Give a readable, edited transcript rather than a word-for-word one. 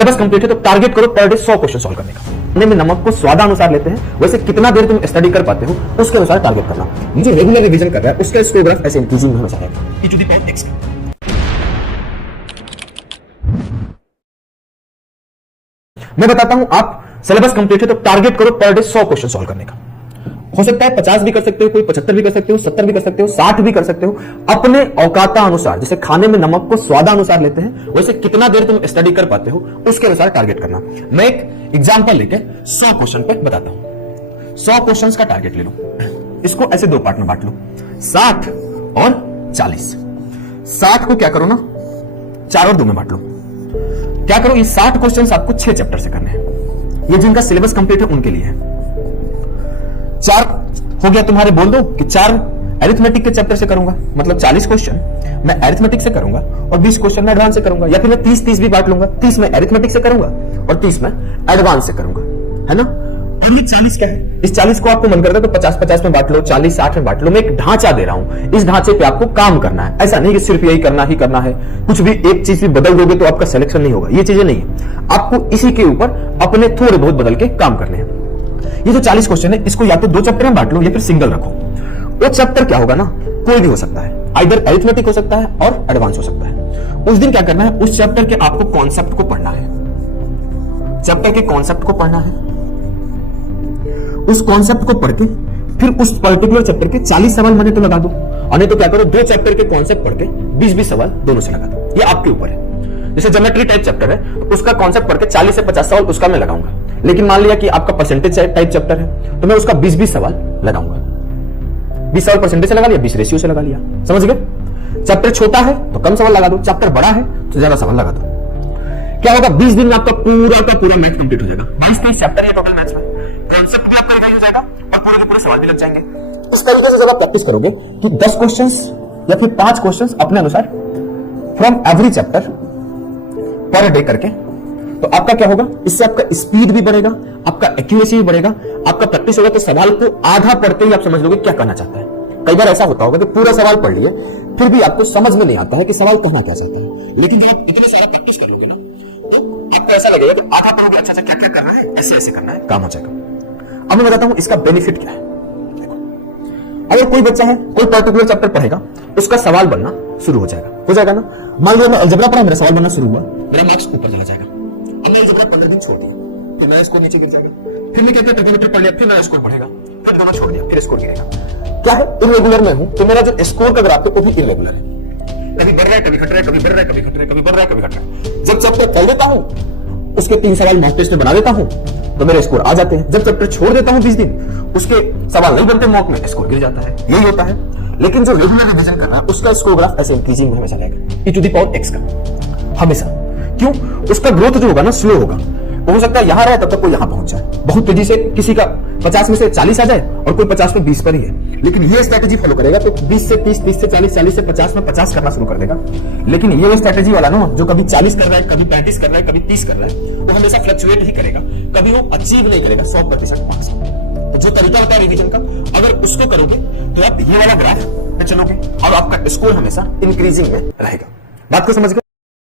Syllabus complete है तो target करो पर डे 100 क्वेश्चन सॉल्व करने का। खाने में नमक को स्वादानुसार लेते हैं, वैसे कितना देर तुम स्टडी कर पाते हो उसके अनुसार टारगेट करना। मुझे रेगुलर रिवीजन कर रहा है उसका स्कोर ग्राफ ऐसे इंक्रीजिंग में हमेशा रहेगा e to the power x। मैं बताता हूं, आप सिलेबस कंप्लीट है तो टारगेट करो पर डे 100 क्वेश्चन सॉल्व करने का। हो सकता है 50 भी कर सकते हो, कोई 75 भी कर सकते हो, 70 भी कर सकते हो, 60 भी कर सकते हो, अपने औकाता अनुसार। जैसे खाने में नमक को स्वादानुसार लेते हैं, वैसे कितना देर तुम स्टडी कर पाते हो उसके अनुसार टारगेट करना। मैं एक एग्जांपल लेके 100 क्वेश्चन पे बताता हूं। 100 क्वेश्चंस का टारगेट ले लो, इसको ऐसे दो पार्ट में बांट लो, 60 और 40। 60 को क्या करो ना, 4 और 2 में बांट लो। क्या करो, ये 60 क्वेश्चंस आपको 6 चैप्टर से करने हैं। ये जिनका सिलेबस कंप्लीट है उनके लिए है। 4 हो गया तुम्हारे, बोल दो कि 4 अरिथमेटिक के चैप्टर से करूंगा, मतलब 40 क्वेश्चन मैं अरिथमेटिक से करूंगा और 20 क्वेश्चन मैं एडवांस से करूंगा। या फिर मैं 30-30 भी बांट लूंगा, 30 में अरिथमेटिक से करूंगा और 30 में एडवांस से करूंगा, है ना। और ये 40 क्या है, इस 40 को आपको मन करता है तो 50-50 में बांट लो, 40-60 में बांट लो। मैं एक ढांचा दे रहा हूं, इस ढांचे पे आपको काम करना है। ऐसा नहीं कि सिर्फ यही करना ही करना है, कुछ भी एक चीज भी बदल दोगे तो आपका सिलेक्शन नहीं होगा। ये चीजें नहीं है, आपको इसी के ऊपर अपने थोड़े बहुत बदल के काम करने हैं। ये जो 40 क्वेश्चन है इसको या तो 2 चैप्टर में बांट लो या फिर सिंगल रखो। वो चैप्टर क्या होगा ना, कोई भी हो सकता है, आइदर अरिथमेटिक हो सकता है और एडवांस हो सकता है। उस दिन क्या करना है, उस चैप्टर के आपको कॉन्सेप्ट को पढ़ना है, चैप्टर के कॉन्सेप्ट को पढ़ना है। उस कॉन्सेप्ट को पढ़ के फिर उस पर्टिकुलर चैप्टर के 40 सवाल मैंने तो लगा दो, और नहीं तो क्या करो, 2 चैप्टर के कॉन्सेप्ट पढ़ के 20-20 सवाल दोनों से लगा दो। ये आपके ऊपर है। जैसे ज्योमेट्री टाइप चैप्टर है तो उसका कॉन्सेप्ट पढ़ के 40 से 50 सवाल उसका मैं लगाऊंगा। लेकिन मान लिया कि आपका परसेंटेज टाइप चैप्टर है तो मैं उसका 20-20 सवाल लगाऊंगा। 20 सवाल परसेंटेज से लगा लिया, 20 रेशियो से लगा लिया, समझ गए। चैप्टर छोटा है तो कम सवाल लगा दो, चैप्टर बड़ा है तो ज्यादा सवाल लगा दो। क्या होगा, 20 दिन में आपका पूरा का पूरा मैथ कंप्लीट हो जाएगा। 22-23 चैप्टर है टोटल मैथ्स में, कॉन्सेप्ट भी आपका रिवाइज हो जाएगा और पूरे के पूरे सवाल भी लग जाएंगे। इस तरीके से जब आप प्रैक्टिस करोगे कि 10 क्वेश्चंस या फिर 5 क्वेश्चंस अपने अनुसार from every chapter per day करके, तो आपका क्या होगा, इससे आपका स्पीड भी बढ़ेगा, आपका एक्यूरेसी भी बढ़ेगा, आपका प्रैक्टिस होगा। तो सवाल को आधा पढ़ते ही आप समझ लोगे क्या कहना चाहता है। कई बार ऐसा होता होगा कि पूरा सवाल पढ़ लिए फिर भी आपको समझ में नहीं आता है कि सवाल कहना क्या चाहता है। लेकिन जब आप इतने सारा प्रैक्टिस कर लोगे ना तो आपको ऐसा लगेगा कि आधा पढ़ोगे, अच्छा क्या क्या करना है, ऐसे ऐसे करना है, काम हो जाएगा। अब मैं बताता हूं इसका बेनिफिट क्या है। अगर कोई बच्चा है, कोई पर्टिकुलर चैप्टर पढ़ेगा, उसका सवाल बनना शुरू हो जाएगा ना। मान लिया मैं अलजेब्रा पढ़ा, मेरा सवाल बनना शुरू हुआ, मेरा मार्क्स ऊपर चला जाएगा। अब मैं अलजेब्रा 15 दिन छोड़ दिया, फिर मेरा स्कोर नीचे गिर जाएगा। फिर मैं कहते ट्रिग्नोमेट्री पढ़ लिया, फिर मेरा स्कोर बढ़ेगा, फिर दोनों छोड़ दिया, फिर स्कोर गिरेगा। क्या है, इरेगुलर में हूं तो मेरा जो स्कोर का ग्राफ है वो भी इरेगुलर है, कभी बढ़ रहा है, कभी घट रहा है, कभी बढ़ रहा है, कभी घट रहा है, कभी बढ़ रहा है, कभी घट रहा है। जब चैप्टर कर लेता हूं, उसके 3 सवाल मॉक टेस्ट में बना देता हूं तो मेरे स्कोर आ जाते हैं। जब चैप्टर छोड़ देता हूं 20 दिन, उसके सवाल नहीं बनते मॉक में, स्कोर गिर जाता है। यही होता है। लेकिन जो रेगुलर रिवीजन करना है उसका स्कोर ग्राफ ऐसे इंक्रीजिंग में हमेशा रहेगा, e to the power x का, हमेशा। क्यों, उसका ग्रोथ जो होगा ना स्लो होगा। हो सकता है यहां रहे तब तक कोई यहां पहुंच जाए, बहुत तेजी से किसी का 50 में से 40 आ जाए और कोई 50 में 20 पर ही है। लेकिन ये स्ट्रेटेजी फॉलो करेगा तो 20 से 30, 30 से 40, 40 से 50 में 50 करना शुरू कर देगा। लेकिन ये स्ट्रेटेजी वाला ना जो कभी 40 कर रहा है, कभी 35 कर रहा है, कभी 30 कर रहा है, वो हमेशा फ्लक्चुएट ही करेगा, कभी वो अचीव नहीं करेगा 100% मार्क्स। तो जो तरीका होता है रिवीजन का, अगर उसको करोगे तो आप ये वाला ग्राफ पे चलोगे और आपका स्कोर हमेशा इंक्रीजिंग में रहेगा। बात को समझ गए।